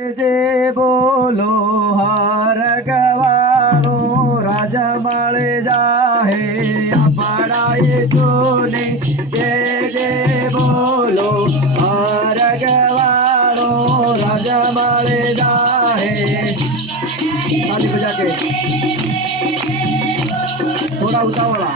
જે બોલો હાર ગવાળો રાજા મળે જાહે આપણાએ સોને જે બોલો હાર ગવાળો રાજા મળે જાહે તાલી બજા के थोड़ा उतावला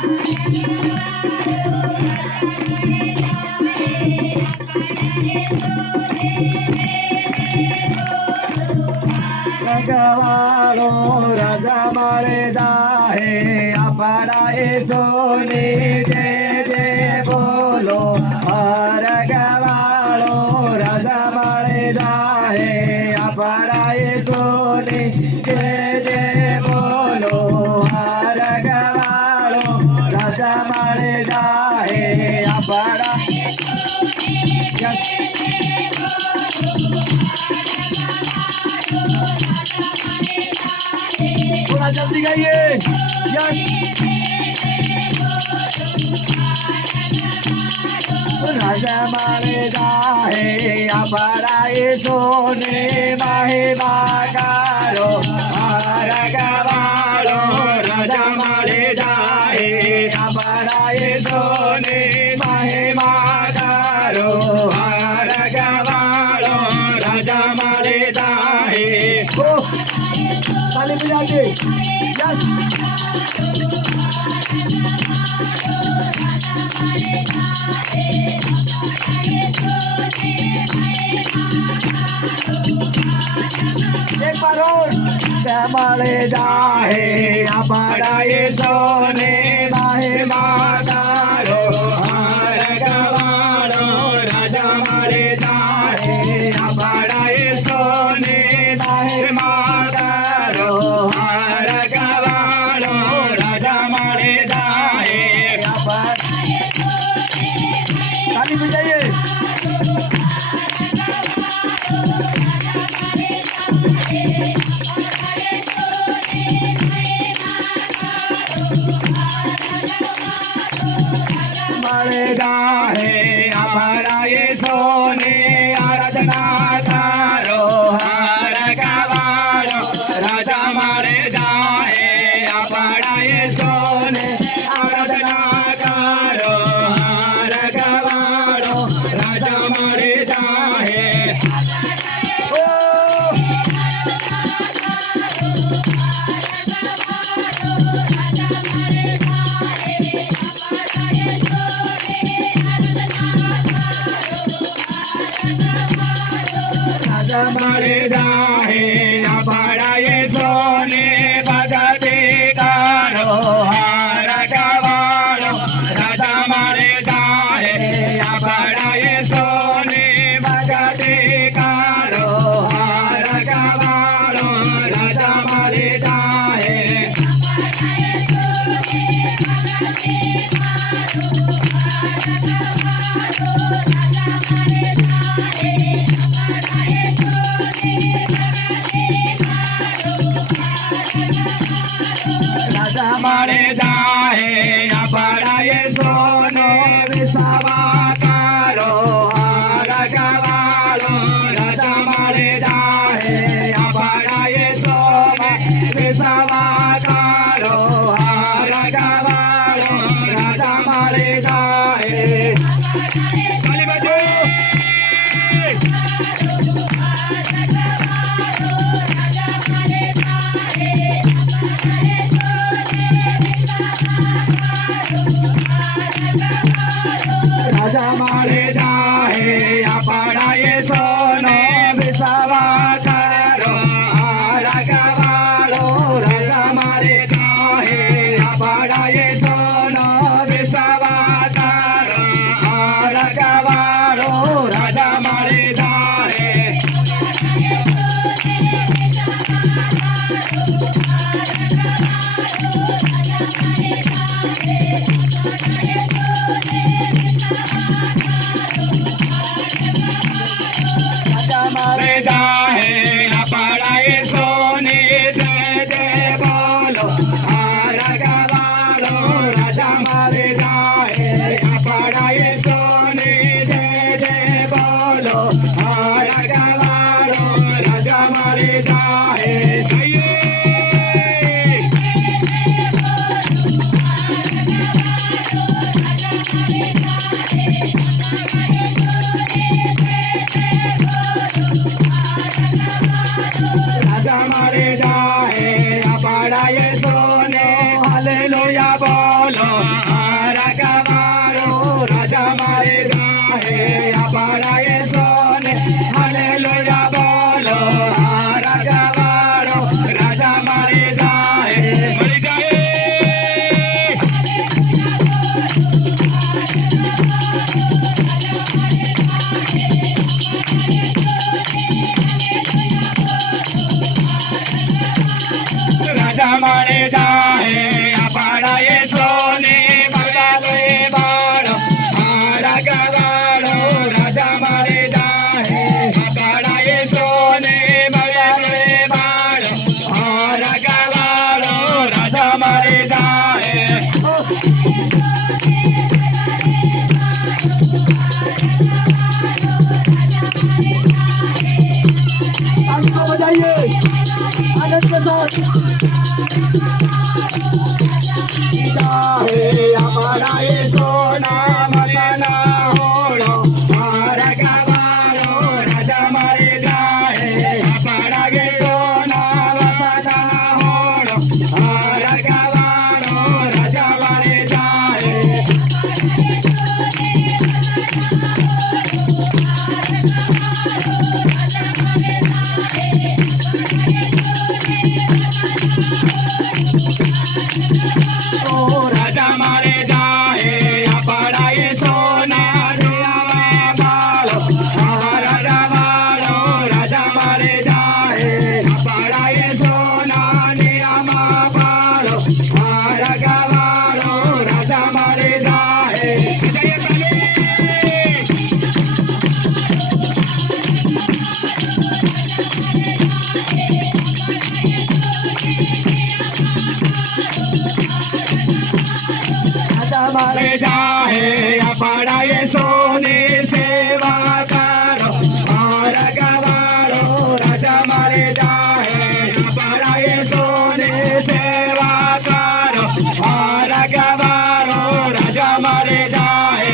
गवालो राजा मारे जाहे अपना सोने जे बोलो हर गवालो राजा मारे जाहे अपना सोने जे बोलो हर गवालो राजा मारे जाहे अपना थोड़ा जल्दी गाइए यस राजा मारे जाहे अपराए सोने माहे मागारो हर गवालो राजा मारे जाहे अपराए सोने माहे मागारो हर गवालो राजा मारे जाहे ताली बजा के यस एक बार और माले जाहे अपना सोने माहे मागारो हर गवालो राजा मारे जाहे अपना सोने माहे मागारो हर गवालो राजा मारे जाहे ताली बजाइए मारे जाहे अपना सोने आराधना करो हर गवालो राजा मारे जाहे अपना सोने आराधना करो हर गवालो राजा मारे जाहे मारे जाहे अपना सोने भगति करो हर गवालो राजा मारे जाहे अपना सोने भगति करो हर गवालो राजा मारे जाहे राजा मारे जाहे अपना सोने विसावा करो हर गवालो राजा मारे जाहे अपना सोने विसावा करो हर गवालो राजा मारे जाहे ताली बजाओ राजा मारे जाहे अपना सोने विसावा करो हर गवालो राजा मारे जाहे अपना सोने विसावा करो हर गवालो राजा मारे जाहे મારે જાહે રાજા મારે જાહે અપાડાએ સોને હાલેલુયા બોલો રાજા મારો રાજા મારે જાહે અપાડાએ સોને હાલેલુયા બોલો રાજા મારો રાજા મારે જાહે મળી જાય રાજા મારે જાહે અપાડાએ સોને બગાડે બાળો રાજા વાળો રાજા મારે જાહે અપાડાએ સોને બગાડે બાળો રાજા વાળો રાજા મારે જાહે तालियां बजाइए आनंद के साथ जाहे अपाडाए सोना मसाना होड़ो राजा वालो राजा मारे जाहे अपाडाए सोना मसाना होड़ो राजा वालो राजा मारे जाहे राजा मारे जाहे अपाडाए सोना दियावा बालो राजा वालो राजा मारे जाहे अपाडाए सोना दियावा बालो राजा वालो राजा मारे जाहे जय काली राजा मारे जाहे अपाडाए सोने सेवा करो राजा वालो राजा मारे जाहे अपाडाए सोने सेवा करो राजा वालो राजा मारे जाहे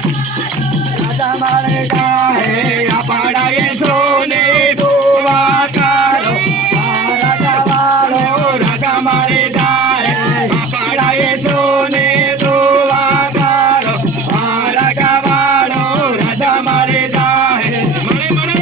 राजा मारे जाहे अपाडाए सोने दुआ करो राजा वालो राजा मारे जाहे अपाडाए सोने दुआ करो राजा वालो राजा मारे जाहे मणे मणे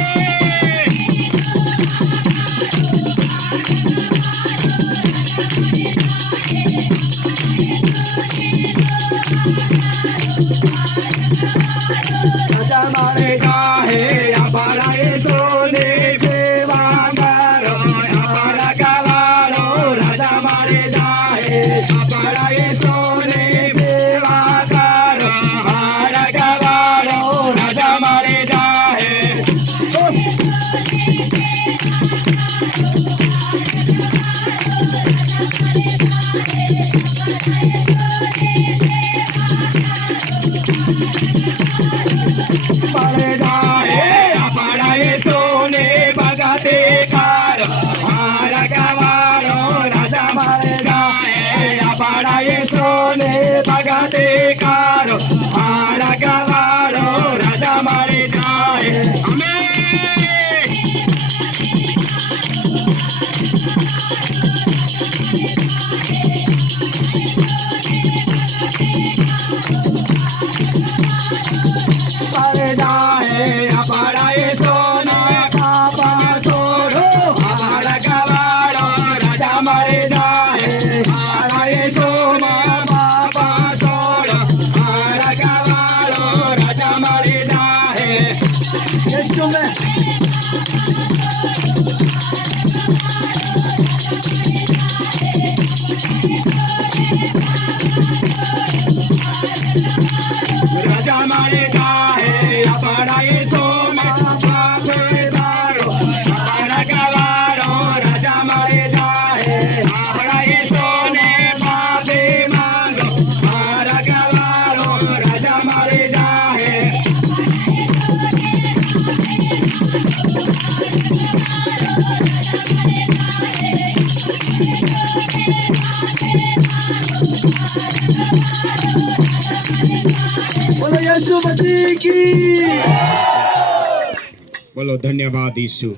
राजा मारे जाहे अपाडाए सोने सेवा करो राजा वालो राजा मारे जाहे अपाडाए सोने सेवा करो राजा वालो राजा मारे जाहे मारे जाहे अपाडाए सोने बगाते करो राजा वालो राजा मारे जाहे अपाडाए सोने बगाते करो राजा वालो राजा मारे जाहे अमे मारे जाहे अपाडाए सोना पापा छोड़ो राजा वालो राजा मारे जाहे अपाडाए सोना पापा छोड़ो राजा वालो राजा मारे जाहे राजा मारे जाहे अपाडाए सोना पापे सारो राजा वालो राजा मारे जाहे બોલો યીશુ મસીહ કી બોલો ધન્યવાદ ઈસુ